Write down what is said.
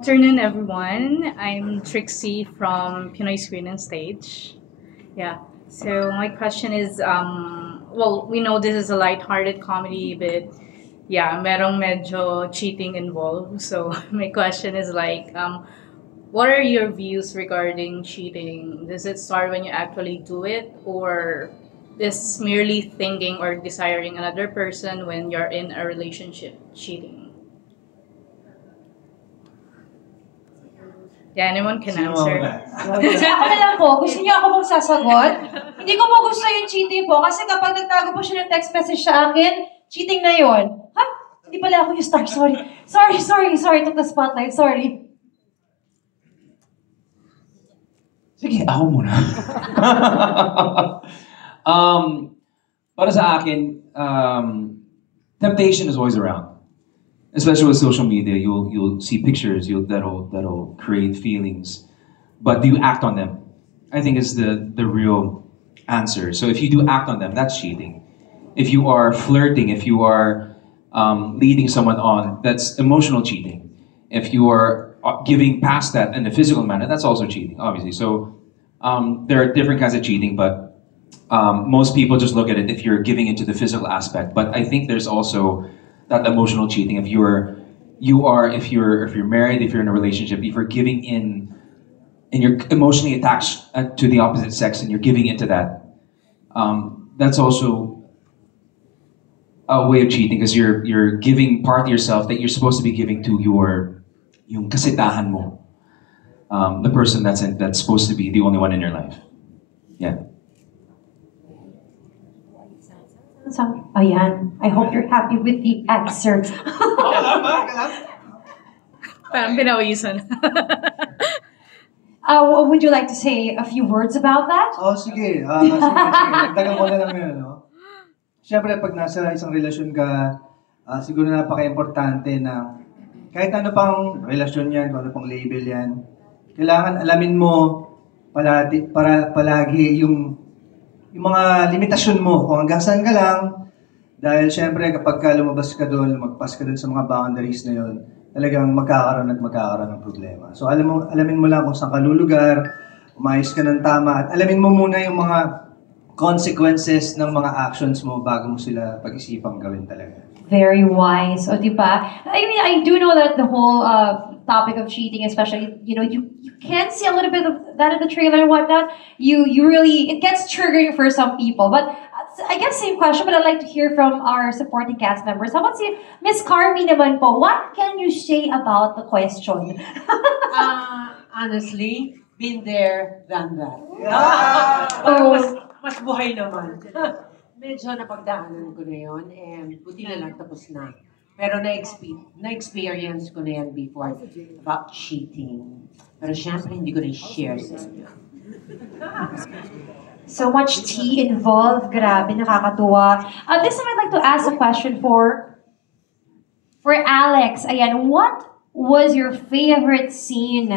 Afternoon, everyone. I'm Trixie from Pinoy Screen and Stage. Yeah. So my question is, well, we know this is a light-hearted comedy, but yeah, merong medyo cheating involved. So my question is like, what are your views regarding cheating? Does it start when you actually do it, or is merely thinking or desiring another person when you're in a relationship cheating? Yeah, anyone can Sino answer. mauna? Kasi ako na lang po, gusto niyo ako pong sasagot? Hindi ko po gusto yung cheating po kasi kapag nagtago po siya ng text message sa akin, cheating na yon. Ha? Hindi pala ako yung star, sorry. Sorry, took the spotlight, sorry. Sige, ako muna. Para sa akin, temptation is always around. Especially with social media, you'll see pictures that'll create feelings, but do you act on them? I think is the real answer. So if you do act on them, that's cheating. If you are flirting, if you are leading someone on, that's emotional cheating. If you are giving past that in a physical manner, that's also cheating, obviously. So there are different kinds of cheating, but most people just look at it if you're giving into the physical aspect. But I think there's also that emotional cheating. If you're married, if you're in a relationship, if you're giving in and you're emotionally attached to the opposite sex and you're giving into that, that's also a way of cheating because you're giving part of yourself that you're supposed to be giving to yung kasitahan mo, the person that's supposed to be the only one in your life. Yeah. Ayan, I hope you're happy with the answer. Parang pinawisan. Would you like to say a few words about that? Oh, sige. Sige. Dagdagan ko na lang yun, no? Siyempre, pag nasa isang relasyon ka, siguro napaka-importante na kahit ano pang relasyon yan, kung ano pang label yan, kailangan alamin mo palagi yung mga limitasyon mo, kung hanggang saan ka lang, dahil syempre kapag lumabas ka doon, lumagpas ka doon sa mga boundaries na yun, talagang magkakaroon ng problema. So alamin mo lang kung saan ka lulugar, umayos ka ng tama, at alamin mo muna yung mga consequences ng mga actions mo bago mo sila pag-isipang gawin talaga. Very wise. O, diba? I mean, I do know that the whole topic of cheating, especially, you can see a little bit of that in the trailer and whatnot. You really, it gets triggering for some people. But I guess same question, but I'd like to hear from our supporting cast members. How about si Miss Carmi naman po? What can you say about the question? Honestly, been there, done that. Oh. Mas buhay naman. Medyo napagdaanan ko na yun, and buti na lang tapos na. Pero na-experience ko na yan before about cheating. Pero syempre, hindi ko na-share sa inyo. So much tea involved. Grabe, nakakatuwa. This time I'd like to ask a question for Alex. Ayan, what was your favorite scene